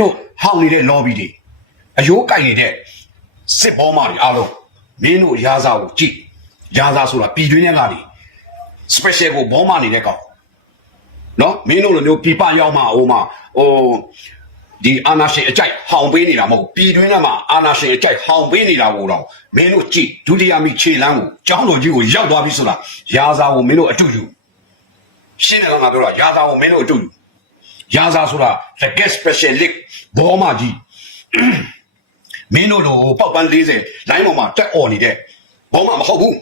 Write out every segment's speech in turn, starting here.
တို့ဟောင်းနေတဲ့ lobby တွေအယိုးကြိုက်နေတဲ့စစ်ဘောမာတွေအားလုံးမင်းတို့ရာဇာကိုကြည့်ရာဇာဆိုတာပြည်တွင်းထဲကနေ special ကိုဘောမာနေတဲ့ကောင်နော်မင်းတို့လိုမျိုးပြပရောက်မှအိုးမှဟိုဒီအာနာရှင်အကြိုက်ဟောင်ပေးနေတာမဟုတ်ဘူးပြည်တွင်းထဲမှာအာနာရှင်အကြိုက်ဟောင်ပေးနေတာကိုတော့မင်းတို့ကြည့်ဒုတိယမိခြေလမ်းကိုကျောင်းတော်ကြီးကိုရောက်သွားပြီဆိုတာရာဇာကိုမင်းတို့အတူယူရှင်းတယ်လားငါပြောတာရာဇာကိုမင်းတို့အတူယူ ရာဇာဆိုတာ the guest special league ဘောမာကြီးမင်းတို့လိုပေါက်ပန်း40လိုင်းပေါ်မှာတက်អော်နေတဲ့ဘောမာမဟုတ်ဘူး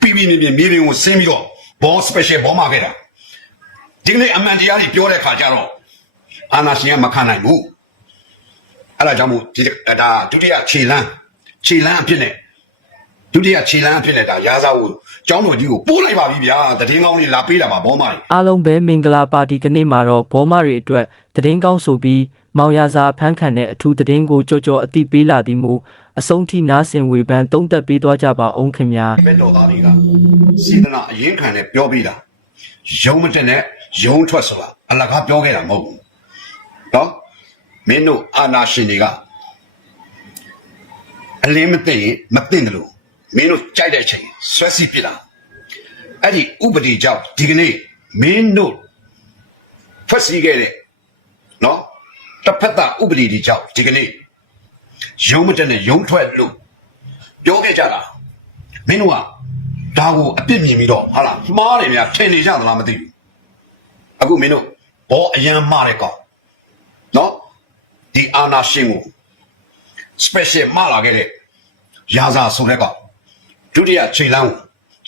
ပြီးပြီးမြင်မြင်မြေပြင်ကိုဆင်းပြီးတော့ဘော special ဘောမာခဲ့တာဒီကနေ့အမှန်တရားတွေပြောတဲ့ခါကျတော့အာနာရှင်ကမခံနိုင်ဘူးအဲ့ဒါကြောင့်မို့ဒီဒါဒုတိယခြေလမ်းခြေလမ်းအဖြစ်နဲ့ဒုတိယခြေလမ်းအဖြစ်နဲ့ဒါရာဇာကို ကျောင်းတော်ကြီးကိုပို့လိုက်ပါပြီဗျာတည်င်းကောင်းလေးလာပေးတာပါဘောမာတွေအားလုံးပဲမင်္ဂလာပါဒီကနေ့မှာတော့ဘောမတွေအတွက်သတင်းကောင်းဆိုပြီးမောင်ရစာဖန်းခံတဲ့အထူးသတင်းကိုကြော်ကြော်အသိပေးလာသည်မူအဆုံးထိနားဆင်ဝေဖန်သုံးသက်ပေးသွားကြပါအောင်ခင်ဗျာဘက်တော်သားတွေကစေတနာအရင်ခံနဲ့ပြောပြီးတာယုံမတက်နဲ့ယုံထွက်ဆိုတာအလကားပြောခဲ့တာမဟုတ်ဘူးနော်မင်းတို့အာနာရှင်တွေကအလင်းမသိရင်မသိတယ်လို့ မင်းတို့ကြိုက်တဲ့အချိန်ဆွဲစီပြစ်လာအဲ့ဒီဥပဒေကြောင့်ဒီကနေ့မင်းတို့ဖွဲ့စည်းခဲ့တဲ့နော်တစ်ဖက်သားဥပဒေတွေကြောင့်ဒီကနေ့ယုံမတက်နဲ့ယုံထွက်လို့ပြောခဲ့ကြတာမင်းတို့ကဒါကိုအပြစ်မြင်ပြီးတော့ဟာလားမှားတယ်များထင်နေကြသလားမသိဘူးအခုမင်းတို့ဘောအရန်မှားတဲ့ကောင်နော်ဒီအာနာရှင်ကို special မှားလာခဲ့တဲ့ရာဇာဆိုတဲ့ကောင် ဒုတိယချိန်လန်းကို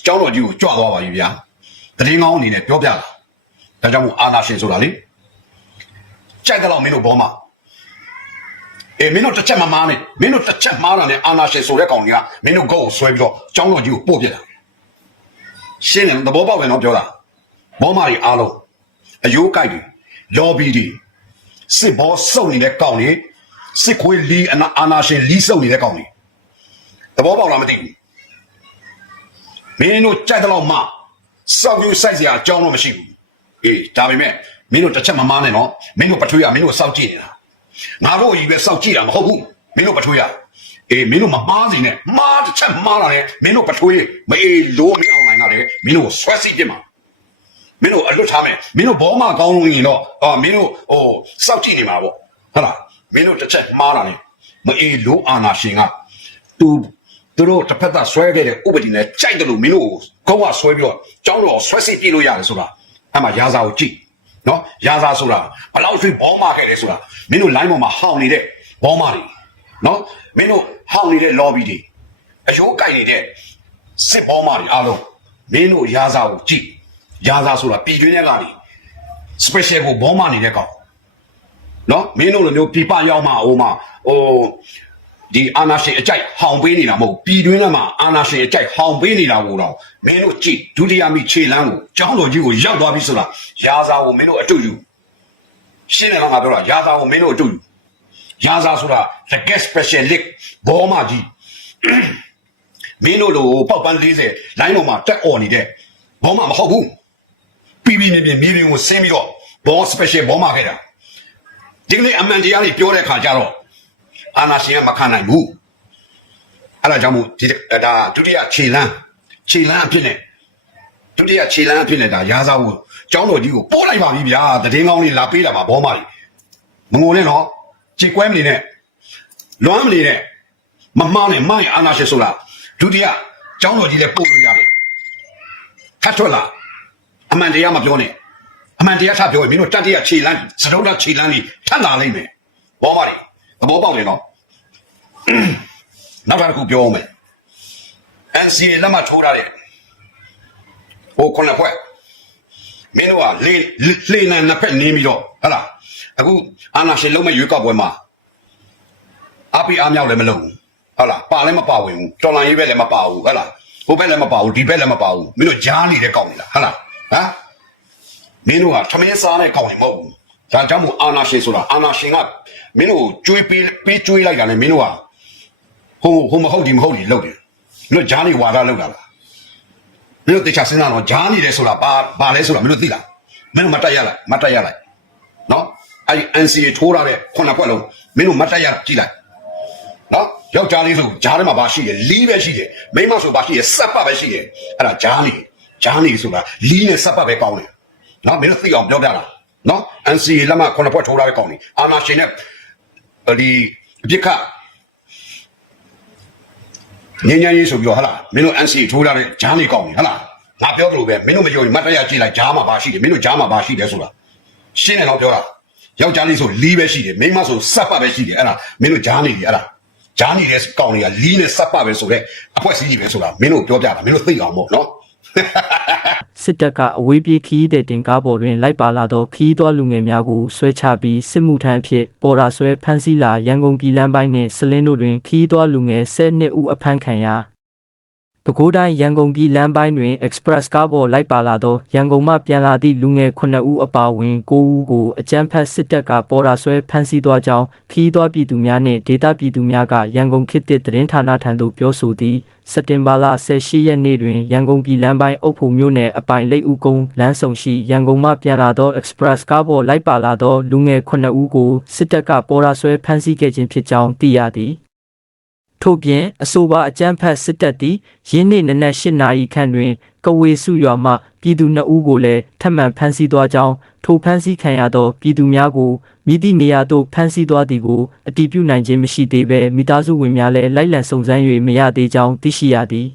ကျောင်းတော်ကြီးကိုကြွသွားပါပြီဗျာတရင်ကောင်းအနေနဲ့ပြောပြတာဒါကြောင့်မို့အာနာရှင်ဆိုတာလေကြိုက်တဲ့လောက်မင်းတို့ဘောမှာအေးမင်းတို့တစ်ချက်မမားနဲ့မင်းတို့တစ်ချက်မားတာနဲ့အာနာရှင်ဆိုတဲ့ကောင်ကြီးကမင်းတို့ဂုတ်ကိုဆွဲပြီးတော့ကျောင်းတော်ကြီးကိုပို့ပြတာရှင်းတယ်သဘောပေါက်တယ်နော်ပြောတာဘောမာတွေအားလုံးအယိုးကြိုက်တွေလော်ဘီတွေစစ်ဘောစုပ်နေတဲ့ကောင်တွေစစ်ခွေးလီအနာအာနာရှင်လီစုပ်နေတဲ့ကောင်တွေသဘောပေါက်လားမသိဘူး မင်းတို့ကြိုက်တဲ့လောက်မှစောက်ယူစိုက်စရာအကြောင်းတော့မရှိဘူးအေးဒါပေမဲ့မင်းတို့တစ်ချက်မမားနဲ့နော်မင်းတို့ပထွေးရမင်းတို့စောက်ကြည့်နေတာငါတို့အကြီးပဲစောက်ကြည့်တာမဟုတ်ဘူးမင်းတို့ပထွေးရအေးမင်းတို့မမားစီနဲ့မားတစ်ချက်မားလာတယ်မင်းတို့ပထွေးမအေးလို့မင်းအောင်နိုင်တာလေမင်းတို့ဆွဲစီပြစ်မှာမင်းတို့အလွတ်ထားမယ်မင်းတို့ဘောမကောင်းလို့ရင်တော့အော်မင်းတို့ဟိုစောက်ကြည့်နေမှာပေါ့ဟုတ်လားမင်းတို့တစ်ချက်မားလာတယ်မအေးလို့အာနာရှင်ကသူ သူတို့တစ်ဖက်သားဆွဲခဲ့တဲ့ဥပဒေနဲ့ကြိုက်တယ်လို့မင်းတို့ကောင်းကဆွဲပြီးတော့ကြောင်းတော့ဆွဲစီပြစ်လို့ရတယ်ဆိုတာအဲ့မှာရာဇာကိုကြည့်နော်ရာသာဆိုတာဘလောက်ဆွေးဘောမခဲ့တယ်ဆိုတာမင်းတို့ line ပေါ်မှာဟောင်းနေတဲ့ဘောမတွေနော်မင်းတို့ဟောင်းနေတဲ့ lobby တွေအယိုးကြိုက်နေတဲ့စစ်ဘောမတွေအားလုံးမင်းတို့ရာသာကိုကြည့်ရာသာဆိုတာပြည်တွင်းထဲကနေ special ကိုဘောမနေတဲ့ကောင်နော်မင်းတို့လိုမျိုးပြပရောက်မှအိုးမှဟို ဒီအာနာရှင်အကြိုက်ဟောင်ပေးနေတာမဟုတ်ပြည်တွင်းထဲမှာအာနာရှင်အကြိုက်ဟောင်ပေးနေတာကိုတော့မင်းတို့ကြည့်ဒုတိယမိခြေလမ်းကိုကျောင်းတော်ကြီးကိုရောက်သွားပြီဆိုတာရာဇာကိုမင်းတို့အတူယူရှင်းတယ်လားငါပြောတာရာဇာကိုမင်းတို့အတူယူရာဇာဆိုတာ the guest special league ဘောမကြီးမင်းတို့လိုပေါက်ပန်း40လိုင်းပေါ်မှာတက်អော်နေတဲ့ဘောမမဟုတ်ဘူးပြီးပြီးမြင်မြင်မြေပြင်ကိုဆင်းပြီးတော့ဘော special ဘောမခဲ့တာဒီကနေ့အမှန်တရားတွေပြောတဲ့ခါကျတော့ အာနာရှင်ကမခံနိုင်ဘူးအဲ့ဒါကြောင့်မို့ဒီဒါဒုတိယခြေလမ်းခြေလမ်းအဖြစ်နဲ့ဒုတိယခြေလမ်းအဖြစ်နဲ့ဒါရာဇာကိုကျောင်းတော်ကြီးကိုပို့လိုက်ပါပြီဗျာတည်င်းကောင်းလေးလာပေးတာပါဘောမကြီးမငိုနဲ့နော်ကြေကွဲမနေနဲ့လွမ်းမနေနဲ့မမှားနဲ့မိုင်းအာနာရှင်ဆိုလားဒုတိယကျောင်းတော်ကြီးလည်းပို့လို့ရတယ်ထပ်ထွက်လာအမှန်တရားမပြောနဲ့အမှန်တရားထပ်ပြောရင်မင်းတို့တတိယခြေလမ်းစတုဒ္ဒခြေလမ်းကြီးထပ်လာလိမ့်မယ်ဘောမကြီး သဘောပေါက်တယ်နော်နောက်တစ်ခုပြောအောင်မယ် NCA လက်မှတ်ထိုးထားတယ်ဟိုခုနဖွဲ့မင်းတို့ကလေလေနံနှစ်ဖက်နေပြီးတော့ဟဟလားအခုအာနာရှင်လုံးမဲ့ရွေးကောက်ပွဲမှာအပီအားမြောက်လည်းမလုပ်ဘူးဟုတ်လားပါလည်းမပါဝင်ဘူးတော်လန်ရေးဘက်လည်းမပါဘူးဟုတ်လားဟိုဘက်လည်းမပါဘူးဒီဘက်လည်းမပါဘူးမင်းတို့ကြားနေတဲ့ကောင်းနေလားဟုတ်လားဟမ်မင်းတို့ကထမင်းစားတဲ့ကောင်းနေမဟုတ်ဘူး ဒါကြောင့်မို့အာနာရှင်ဆိုတာအာနာရှင်ကမင်းတို့ကိုကြွေးပေးပေးကြွေးလိုက်တာလေမင်းတို့ကဟိုဟိုမဟုတ်ဒီမဟုတ်ဒီလုပ်တယ်မင်းတို့ကြားနေဝါဒလုပ်တာလားမင်းတို့တေချာစဉ်းစားတော့ကြားနေတယ်ဆိုတာဘာဘာလဲဆိုတာမင်းတို့သိလားမင်းတို့မတက်ရလိုက်မတက်ရလိုက်နော်အဲ့ဒီ NCA ထိုးရတဲ့ခုနှစ်ခွက်လုံးမင်းတို့မတ်တက်ရကြည့်လိုက်နော်ယောက်ျားလေးဆိုဂျားထဲမှာပါရှိတယ်လီးပဲရှိတယ်မိန်းမဆိုပါရှိတယ်စက်ပတ်ပဲရှိတယ်အဲ့ဒါဂျားနေဂျားနေဆိုတာလီးနဲ့စက်ပတ်ပဲကောင်းတယ်နော်မင်းတို့သိအောင်ပြောပြတာ နော် NCA လက်မှခုနှစ်ခွက်ထိုးရတဲ့ကောင်းနေအာနာရှင်နဲ့ဒီအပြစ်ခတ်ငင်းငင်းရေးဆိုပြီးတော့ဟာလားမင်းတို့ NCA ထိုးရတဲ့ဂျားနေကောင်းနေဟာလားငါပြောသလိုပဲမင်းတို့မယုံရင်မတ်တက်ရကြည့်လိုက်ဂျားမှာပါရှိတယ်မင်းတို့ဂျားမှာပါရှိတယ်ဆိုတာရှင်းတယ်တော့ပြောတာယောက်ျားလေးဆိုလီးပဲရှိတယ်မိန်းမဆိုစပ်ပတ်ပဲရှိတယ်အဲ့ဒါမင်းတို့ဂျားနေပြီအဲ့ဒါဂျားနေတဲ့ကောင်တွေကလီးနဲ့စပ်ပတ်ပဲဆိုတော့အဖွဲစည်းကြီးပဲဆိုတာမင်းတို့ပြောပြတာမင်းတို့သိအောင်မို့နော် စစ်တပ်ကအဝေးပြေးခီးတဲ့တင်ကားပေါ်တွင်လိုက်ပါလာသောခီးသွွားလူငယ်များကိုဆွဲချပြီးစစ်မှုထမ်းအဖြစ်ပေါ်ရာဆွဲဖမ်းဆီးလာရန်ကုန်ပြည်လမ်းပိုင်းနှင့်စလင်းတို့တွင်ခီးသွွားလူငယ်12ဦးအဖမ်းခံရ ပဲခူးတိုင်းရန်ကုန်ပြည်လမ်းပိုင်းတွင် Express ကားပေါ်လိုက်ပါလာသောရန်ကုန်မှပြန်လာသည့်လူငယ်9ဦးအပါအဝင်9ဦးကိုအကြမ်းဖက်စစ်တပ်ကပေါ်ရာဆွဲဖမ်းဆီးသွားကြောင်းခီးသွွားပြည်သူများနှင့်ဒေသပြည်သူများကရန်ကုန်ခေတ်သစ်သတင်းဌာနထံသို့ပြောဆိုသည်စက်တင်ဘာလ18ရက်နေ့တွင်ရန်ကုန်ပြည်လမ်းပိုင်းအုပ်ဖို့မြို့နယ်အပိုင်လိတ်ဦးကုန်းလမ်းဆောင်ရှိရန်ကုန်မှပြန်လာသော Express ကားပေါ်လိုက်ပါလာသောလူငယ်9ဦးကိုစစ်တပ်ကပေါ်ရာဆွဲဖမ်းဆီးခဲ့ခြင်းဖြစ်ကြောင်းသိရသည် ထို့ပြင်အဆိုပါအကြမ်းဖက်စစ်တပ်သည်ယင်းနေ့နနက်၈နာရီခန့်တွင် ကဝေစုရွာမှပြည်သူနှစ်ဦးကိုလည်းထပ်မံဖမ်းဆီးသွားကြောင်းထိုဖမ်းဆီးခံရသောပြည်သူများကိုမိသည့်နေရာသို့ဖမ်းဆီးသွားသည်ကိုအတည်ပြုနိုင်ခြင်းမရှိသေးဘဲမိသားစုဝင်များလည်းလိုက်လံစုံစမ်း၍မရသေးကြောင်းသိရှိရသည်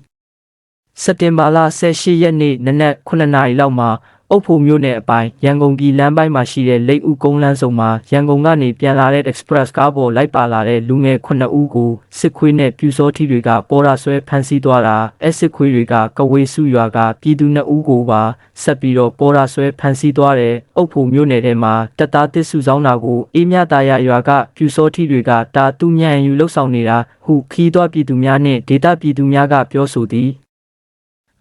စက်တင်ဘာလ18ရက်နေ့နနက်9နာရီလောက်မှာ အုပ်ဖို့မြို့နယ်အပိုင်းရန်ကုန်ပြည်လမ်းပိုင်းမှာရှိတဲ့လိတ်ဦးကုန်းလမ်းစုံမှာရန်ကုန်ကနေပြန်လာတဲ့ Express ကားပေါ်လိုက်ပါလာတဲ့လူငယ်9ဦးကိုစစ်ခွေးနဲ့ပြူစောထီတွေကပေါ်ရာဆွဲဖမ်းဆီးသွားတာအဲစစ်ခွေးတွေကကဝေးစုရွာကပြည်သူ2ဦးကိုပါဆက်ပြီးတော့ပေါ်ရာဆွဲဖမ်းဆီးသွားတဲ့အုပ်ဖို့မြို့နယ်ထဲမှာတပ်သားတစ်စုဆောင်တာကိုအေးမြတာရရွာကပြူစောထီတွေကတာတူညံယူလှုပ်ဆောင်နေတာဟုခီးသွွားပြည်သူများနှင့်ဒေသပြည်သူများကပြောဆိုသည်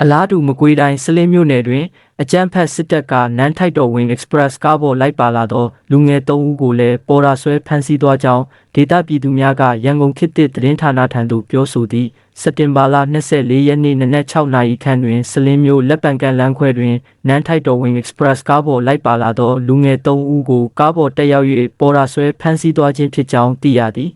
အလားတူမကွေးတိုင်းစလင်းမြို့နယ်တွင် အကြမ်းဖက်စစ်တပ်ကနန်းထိုက်တော်ဝင် Express ကားပေါ်လိုက်ပါလာသောလူငယ်၃ဦးကိုလည်းပေါ်ရာဆွဲဖမ်းဆီးသွားကြောင်းဒေသပြည်သူများကရန်ကုန်ခေတ်သစ်သတင်းဌာနထံသို့ပြောဆိုသည့်စက်တင်ဘာလ24ရက်နေ့နနက်6နာရီခန့်တွင်စလင်းမြို့လက်ပံကန်လမ်းခွဲတွင်နန်းထိုက်တော်ဝင် Express ကားပေါ်လိုက်ပါလာသောလူငယ်၃ဦးကိုကားပေါ်တက်ရောက်၍ပေါ်ရာဆွဲဖမ်းဆီးသွားခြင်းဖြစ်ကြောင်းသိရသည်